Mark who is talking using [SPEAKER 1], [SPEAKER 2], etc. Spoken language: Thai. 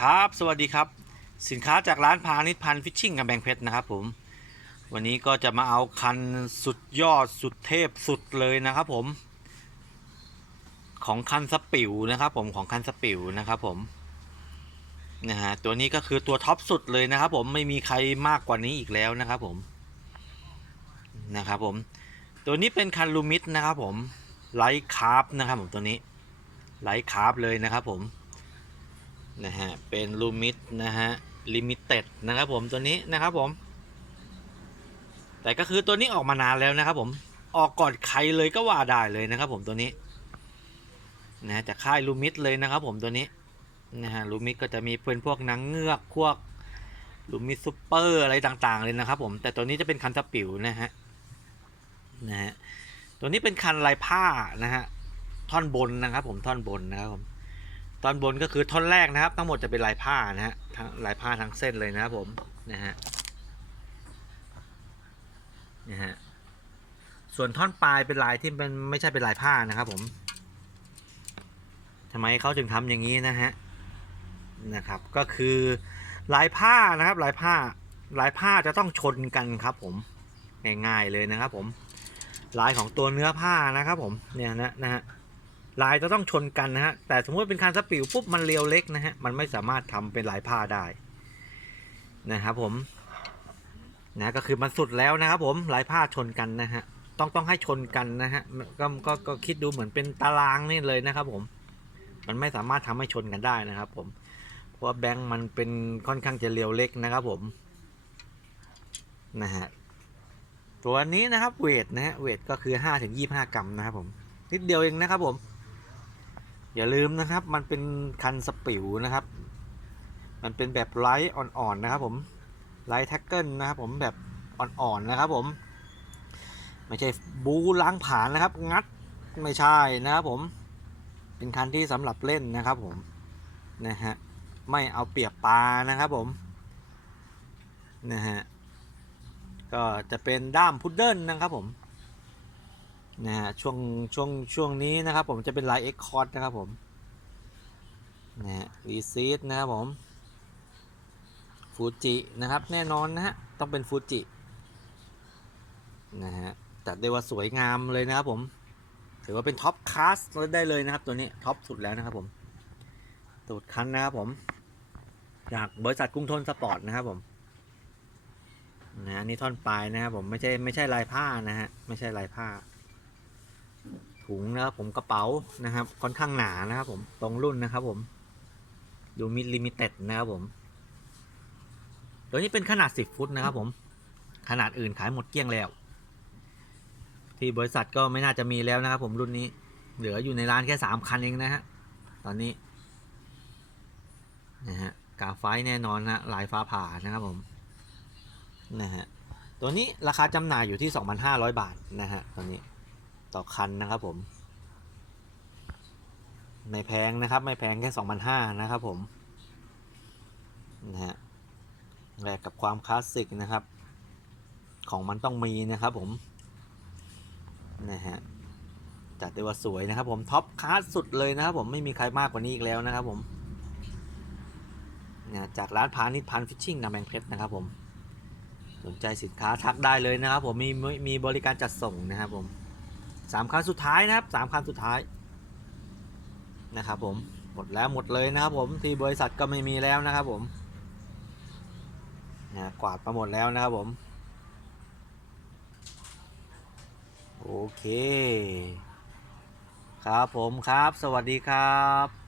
[SPEAKER 1] ครับสวัสดีครับ สินค้าจากร้านพาณิชพันฟิชชิ่งกำแพงเพชรนะครับผม วันนี้ก็จะมาเอาคันสุดยอดสุดเทพสุดเลยนะครับผม ของคันสปิวนะครับผมของคันสปิวนะครับผมนะฮะตัวนี้ก็คือตัวท็อปสุดเลยนะครับผมไม่มีใครมากกว่านี้อีกแล้วนะครับผมนะครับผม ตัวนี้เป็นคันลูมิดนะครับผมไลท์คาร์บนะครับผมตัวนี้ไลท์คาร์บเลยนะครับผม นะฮะ เป็นลูมิดนะฮะลิมิเต็ดนะครับผมตัวนี้นะครับผม แต่ก็คือตัวนี้ออกมานานแล้วนะครับผมออกก่อนใครเลยก็ว่าได้เลยนะครับผมตัวนี้นะฮะจากค่ายลูมิดเลยนะครับผมตัวนี้นะฮะลูมิดก็จะมีเป็นพวกนังเงือกพวกลูมิดซูเปอร์อะไรต่างๆเลยนะครับผมแต่ตัวนี้จะเป็นคันสปิวนะฮะนะฮะตัวนี้เป็นคันลายผ้านะฮะท่อนบนนะครับผมท่อนบนนะครับผม ตอนบนก็คือท่อนแรกนะครับ ทั้งหมดจะเป็นลายผ้านะฮะทั้งลายผ้าทั้งเส้นเลยนะครับผมนะฮะนะฮะส่วนท่อนปลายเป็นลายที่เป็นไม่ใช่เป็นลายผ้านะครับผมทำไมเขาถึงทำอย่างนี้นะฮะนะครับ ก็คือลายผ้านะครับลายผ้าลายผ้าจะต้องชนกันครับผมง่ายๆเลยนะครับผมลายของตัวเนื้อผ้านะครับผมเนี่ยนะนะฮะ ลายจะต้องชนกันนะฮะ แต่สมมติเป็นคันสปิวปุ๊บมันเรียวเล็กนะฮะ มันไม่สามารถทำเป็นลายผ้าได้นะครับผม นะก็คือมันสุดแล้วนะครับผมลายผ้าชนกันนะฮะ ต้องต้องให้ชนกันนะฮะก็ก็ก็คิดดูเหมือนเป็นตารางนี่เลยนะครับผม มันไม่สามารถทำให้ชนกันได้นะครับผม เพราะว่าแบงค์มันเป็นค่อนข้างจะเรียวเล็กนะครับผม นะฮะ ตัวนี้นะครับเวทนะฮะเวทก็คือ5ถึง25กรัมนะครับผมนิดเดียวเองนะครับผม อย่าลืมนะครับมันเป็นคันสปิวนะครับ มันเป็นแบบไลท์อ่อนๆนะครับผมไลท์แท็กเกิลนะครับผมแบบอ่อนๆนะครับผม ไม่ใช่บูล้างผ่านนะครับ งัดไม่ใช่นะครับผม เป็นคันที่สำหรับเล่นนะครับผมนะฮะไม่เอาเปียบปลานะครับผมนะฮะก็จะเป็นด้ามพุดเดิ้ลนะครับผม นะฮะช่วงช่วงช่วงนี้นะครับผมจะเป็นลาย X c o r d นะครับผมนะฮะรีซีดนะครับผมฟูจินะครับแน่นอนนะฮะต้องเป็นฟูจินะฮะจัดได้ว่าสวยงามเลยนะครับผมถือว่าเป็นท็อปคลาสได้เลยนะครับตัวนี้ท็อปสุดแล้วนะครับผมตูดคันนะครับผมจากบริษัทกรุงทนสปอร์ตนะครับผมนะฮะนี่ท่อนปลายนะครับผมไม่ใช่ไม่ใช่ลายผ้านะฮะไม่ใช่ลายผ้า ถุงนะครับผมกระเป๋านะครับ ค่อนข้างหนานะครับผมตรงรุ่นนะครับผมดูมิลิมิเต็ดนะครับผมตัวนี้เป็นขนาด 10 ฟุตนะครับผม ขนาดอื่นขายหมดเกลี้ยงแล้ว ที่บริษัทก็ไม่น่าจะมีแล้วนะครับผมรุ่นนี้ เหลืออยู่ในร้านแค่ 3 คันเองนะฮะตอนนี้นะฮะกาไฟแน่นอนนะลายฟ้าผ่านะครับผมนะฮะตัวนี้ราคาจำหน่ายอยู่ที่ 2,500 บาทนะฮะตอนนี้ ต่อคันนะครับผม ไม่แพงนะครับ ไม่แพงแค่2,500นะครับผมนะฮะแลกกับความคลาสสิกนะครับ ของมันต้องมีนะครับผมนะฮะจัดได้ว่าสวยนะครับผมท็อปคลาสสุดเลยนะครับผมไม่มีใครมากกว่านี้อีกแล้วนะครับผมนะจากร้านพาณิชพันฟิชชิ่งนำแมงเพชรนะครับผมสนใจสินค้าทักได้เลยนะครับผมมีมีบริการจัดส่งนะครับผม สามคันสุดท้ายนะครับสามคันสุดท้ายนะครับผมหมดแล้วหมดเลยนะครับผมที่บริษัทก็ไม่มีแล้วนะครับผมนะกวาดไปหมดแล้วนะครับผมโอเค ครับผมครับ สวัสดีครับ